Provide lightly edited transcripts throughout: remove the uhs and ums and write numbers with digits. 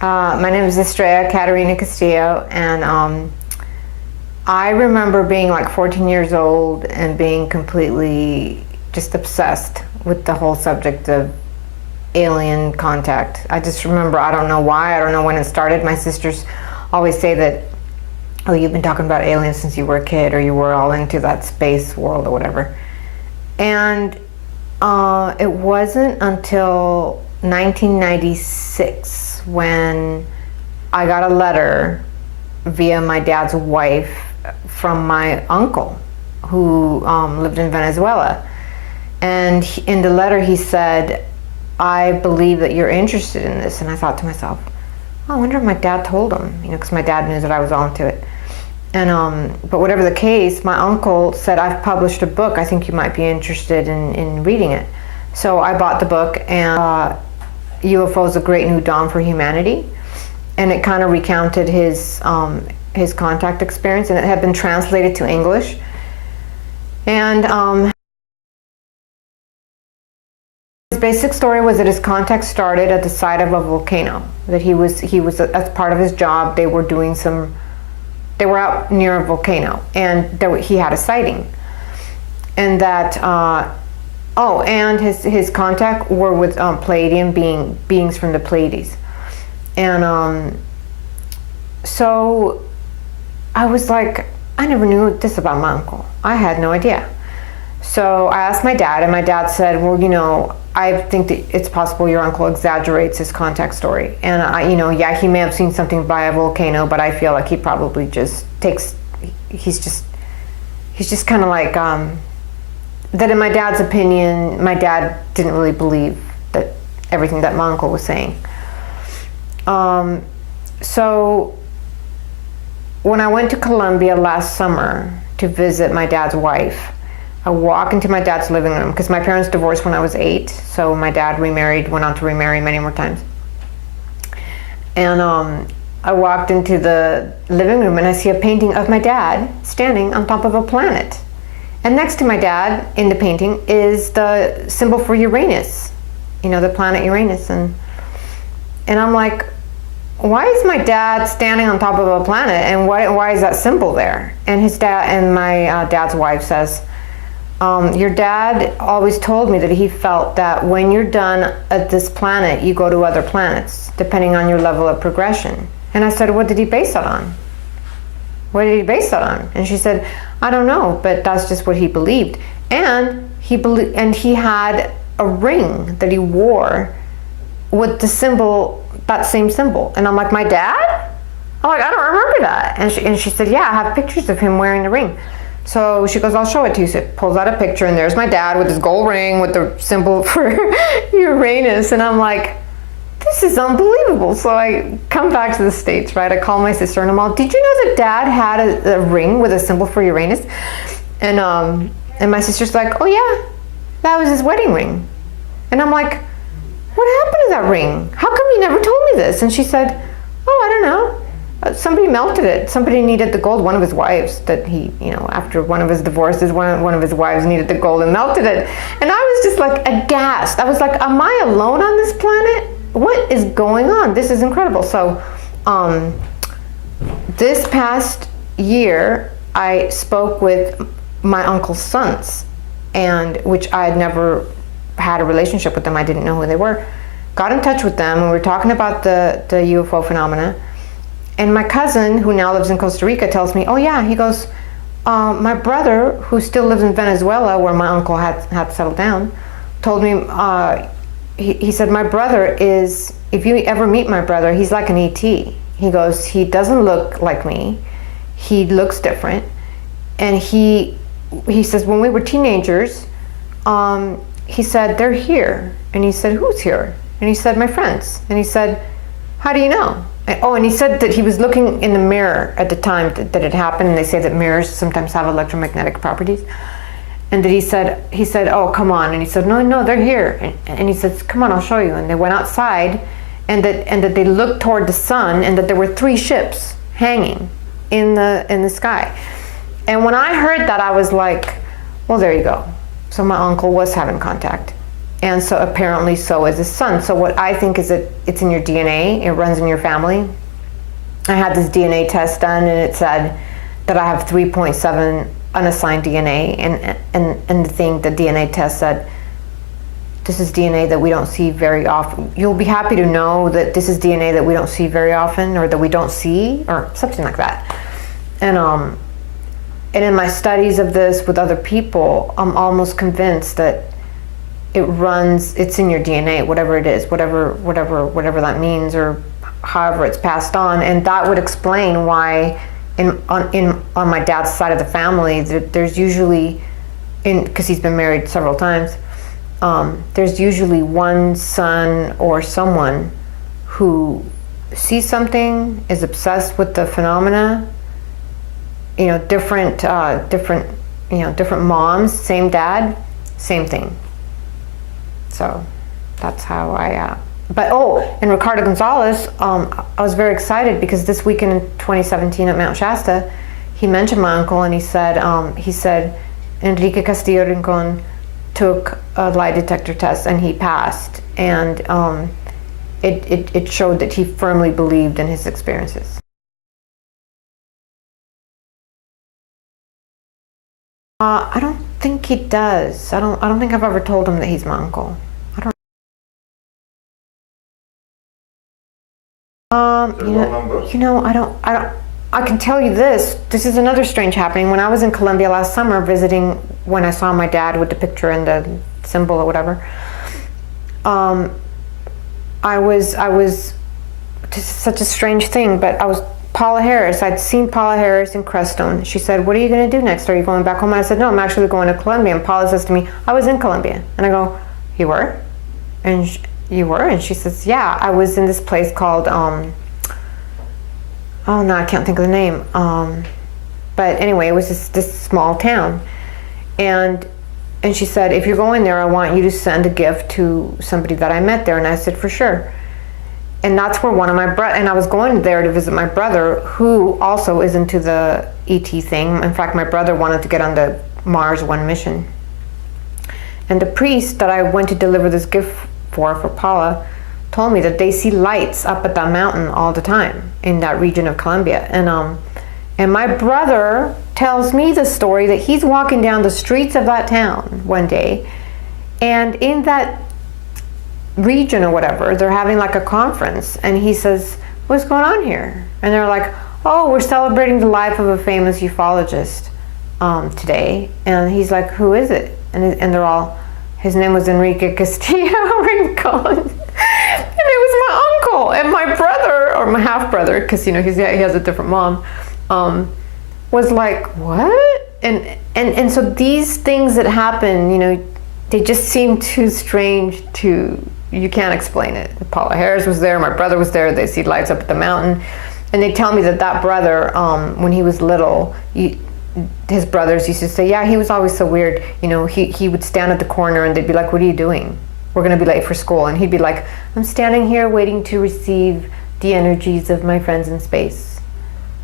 My name is Estrella, Katarina Castillo, and I remember being like 14 years old and being completely just obsessed with the whole subject of alien contact. I just remember, I don't know why, I don't know when it started. My sisters always say that, oh, you've been talking about aliens since you were a kid, or you were all into that space world or whatever. And it wasn't until 1996 when I got a letter via my dad's wife from my uncle who lived in Venezuela. And in the letter he said, I believe that you're interested in this. And I thought to myself, oh, I wonder if my dad told him, because my dad knew that I was all into it. And but whatever the case, my uncle said, I've published a book, I think you might be interested in reading it. So I bought the book, and UFOs: A Great New Dawn for Humanity, and it kind of recounted his contact experience, and it had been translated to English. And his basic story was that his contact started at the site of a volcano. That he was as part of his job, they were out near a volcano, and he had a sighting, and that. And his contact were with Pleiadian beings from the Pleiades. And so I was like, I never knew this about my uncle. I had no idea. So I asked my dad, and my dad said, well, I think that it's possible your uncle exaggerates his contact story. And yeah, he may have seen something by a volcano, but I feel like he probably just he's just kind of like, that in my dad's opinion, my dad didn't really believe that everything that my uncle was saying. So when I went to Colombia last summer to visit my dad's wife, I walk into my dad's living room, because my parents divorced when I was 8, so my dad went on to remarry many more times. And I walked into the living room and I see a painting of my dad standing on top of a planet. And next to my dad in the painting is the symbol for Uranus, the planet Uranus. And I'm like, why is my dad standing on top of a planet, and why is that symbol there? And my dad's wife says, your dad always told me that he felt that when you're done at this planet, you go to other planets, depending on your level of progression. And I said, what did he base that on? What did he base that on? And she said, I don't know, but that's just what he believed. And he had a ring that he wore with the symbol, that same symbol. And I'm like, my dad? I'm like, I don't remember that. And she said, yeah, I have pictures of him wearing the ring. So she goes, I'll show it to you. So pulls out a picture, and there's my dad with his gold ring with the symbol for Uranus. And I'm like, this is unbelievable. So I come back to the States, right? I call my sister and I'm all, did you know that dad had a ring with a symbol for Uranus? And my sister's like, oh yeah, that was his wedding ring. And I'm like, what happened to that ring? How come you never told me this? And she said, oh, I don't know. Somebody melted it. Somebody needed the gold. One of his wives that he, after one of his divorces, one of his wives needed the gold and melted it. And I was just like aghast. I was like, am I alone on this planet? What is going on? This is incredible. So this past year, I spoke with my uncle's sons, and which I had never had a relationship with them. I didn't know who they were. Got in touch with them, and we were talking about the UFO phenomena. And my cousin, who now lives in Costa Rica, tells me, oh yeah, he goes, my brother, who still lives in Venezuela, where my uncle had settled down, told me, he said, my brother is, if you ever meet my brother, he's like an ET. He goes, he doesn't look like me. He looks different. And he says, when we were teenagers, he said, they're here. And he said, who's here? And he said, my friends. And he said, how do you know? And he said that he was looking in the mirror at the time that it happened, and they say that mirrors sometimes have electromagnetic properties. And that he said, oh, come on. And he said, no, they're here. And he says, come on, I'll show you. And they went outside, and that they looked toward the sun, and that there were 3 ships hanging in the sky. And when I heard that, I was like, well, there you go. So my uncle was having contact. And so apparently so is his son. So what I think is that it's in your DNA, it runs in your family. I had this DNA test done and it said that I have 3.7 unassigned DNA, and the DNA test said, this is DNA that we don't see very often. You'll be happy to know that this is DNA that we don't see very often, or that we don't see, or something like that. And in my studies of this with other people, I'm almost convinced that it's in your DNA, whatever it is, whatever that means, or however it's passed on. And that would explain why on my dad's side of the family, there's usually, because he's been married several times, there's usually one son or someone who sees something, is obsessed with the phenomena. Different moms, same dad, same thing. So that's how I, and Richardo Gonzalez, I was very excited because this weekend in 2017 at Mount Shasta, he mentioned my uncle, and he said Enrique Castillo Rincon took a lie detector test and he passed, and it showed that he firmly believed in his experiences. I don't think he does. I don't think I've ever told him that he's my uncle. I can tell you this. This is another strange happening. When I was in Colombia last summer visiting, when I saw my dad with the picture and the symbol or whatever, I was this is such a strange thing, but Paula Harris. I'd seen Paula Harris in Crestone. She said, "What are you going to do next? Are you going back home?" I said, "No, I'm actually going to Colombia." And Paula says to me, "I was in Colombia." And I go, "You were?" And "You were?" And she says, "Yeah, I was in this place called, oh no, I can't think of the name. But anyway, it was this small town. And she said, "If you're going there, I want you to send a gift to somebody that I met there." And I said, "For sure." And that's where one of my and I was going there to visit my brother, who also is into the ET thing. In fact, my brother wanted to get on the Mars One mission. And the priest that I went to deliver this gift for Paula, told me that they see lights up at that mountain all the time in that region of Colombia. And my brother tells me the story that he's walking down the streets of that town one day, and in that region or whatever, they're having like a conference, and he says, "What's going on here?" And they're like, "Oh, we're celebrating the life of a famous ufologist today." And he's like, "Who is it?" And they're all, "His name was Enrique Castillo Rincon." And it was my uncle, and my brother, or my half-brother, because he has a different mom, was like, "What?" And so these things that happen, they just seem too strange you can't explain it. Paula Harris was there, my brother was there, they see lights up at the mountain. And they tell me that brother, when he was little, his brothers used to say, "Yeah, he was always so weird. He would stand at the corner and they'd be like, 'What are you doing? We're going to be late for school.' And he'd be like, 'I'm standing here waiting to receive the energies of my friends in space.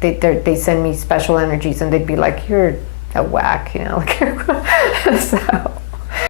They send me special energies.' And they'd be like, 'You're a whack,' So